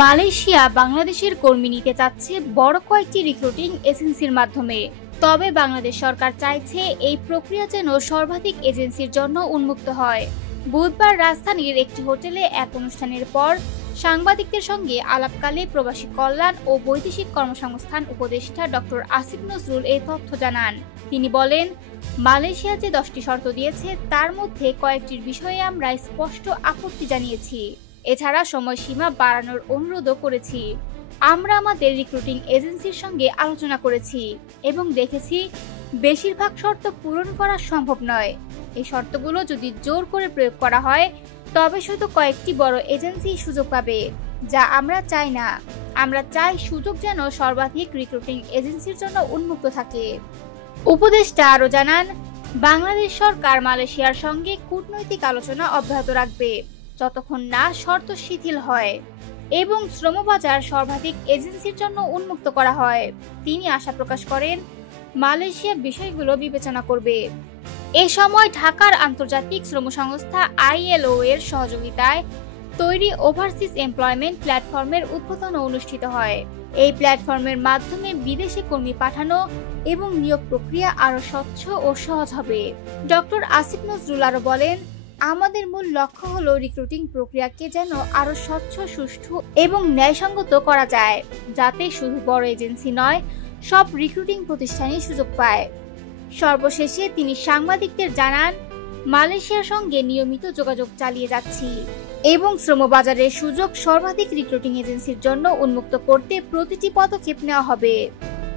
Malaysia বাংলাদেশের কর্মী নিতে চাচ্ছে বড় কয়েকটি রিক্রুটিং এজেন্সির মাধ্যমে। তবে বাংলাদেশ সরকার চাইছে এই প্রক্রিয়া যেন সর্বাধিক এজেন্সির জন্য উন্মুক্ত হয়। বুধবার রাজধানীর একটি হোটেলে এক অনুষ্ঠানের পর সাংবাদিকদের সঙ্গে আলাপকালে প্রবাসী কল্যাণ ও বৈদেশিক কর্মসংস্থান উপদেষ্টা ডক্টর আসিফ নজরুল এই তথ্য জানান। তিনি বলেন, মালয়েশিয়া যে 10টি শর্ত দিয়েছে তার মধ্যে কয়েকটির বিষয়ে আমরা স্পষ্ট আপত্তি জানিয়েছি। এছাড়া সময়সীমা বাড়ানোর অনুরোধও করেছি। আমরা আমাদের রিক্রুটিং এজেন্সির সঙ্গে আলোচনা করেছি এবং দেখেছি বেশিরভাগ শর্ত পূরণ করা সম্ভব নয়। এই শর্তগুলো যদি জোর করে প্রয়োগ করা হয় তবে শুধু কয়েকটি বড় এজেন্সি সুযোগ পাবে, যা আমরা চাই না। আমরা চাই সুযোগ যেন সর্বাধিক রিক্রুটিং এজেন্সির জন্য উন্মুক্ত থাকে। উপদেষ্টা আরও জানান, বাংলাদেশ সরকার মালয়েশিয়ার সঙ্গে কূটনৈতিক আলোচনা অব্যাহত রাখবে যতক্ষণ না শর্ত শিথিল হয় এবং শ্রমবাজার সর্বাধিক এজেন্সির জন্য উন্মুক্ত করা হয়। তিনি আশা প্রকাশ করেন, মালয়েশিয়া বিষয়গুলো বিবেচনা করবে। এ সময় ঢাকার আন্তর্জাতিক শ্রম সংস্থা ILO এর সহযোগিতায় তৈরি ওভারসিজ এমপ্লয়মেন্ট প্ল্যাটফর্মের উদ্বোধন অনুষ্ঠিত হয়। এই প্ল্যাটফর্মের মাধ্যমে বিদেশে কর্মী পাঠানো এবং নিয়োগ প্রক্রিয়া আরও স্বচ্ছ ও সহজ হবে। ডক্টর আসিফ নজরুল আরও বলেন, আমাদের মূল লক্ষ্য হলো রিক্রুটিং প্রক্রিয়াকে যেন আরো স্বচ্ছ, সুষ্ঠু এবং ন্যায়সঙ্গত করা যায়, যাতে শুধু বড় এজেন্সি নয়, সব রিক্রুটিং প্রতিষ্ঠানই সুযোগ পায়। সর্বশেষে তিনি সাংবাদিকদের জানান, মালয়েশিয়ার সঙ্গে নিয়মিত যোগাযোগ চালিয়ে যাচ্ছি এবং শ্রমবাজারের সুযোগ সর্বাধিক রিক্রুটিং এজেন্সির জন্য উন্মুক্ত করতে প্রতিটি পদক্ষেপ নেওয়া হবে।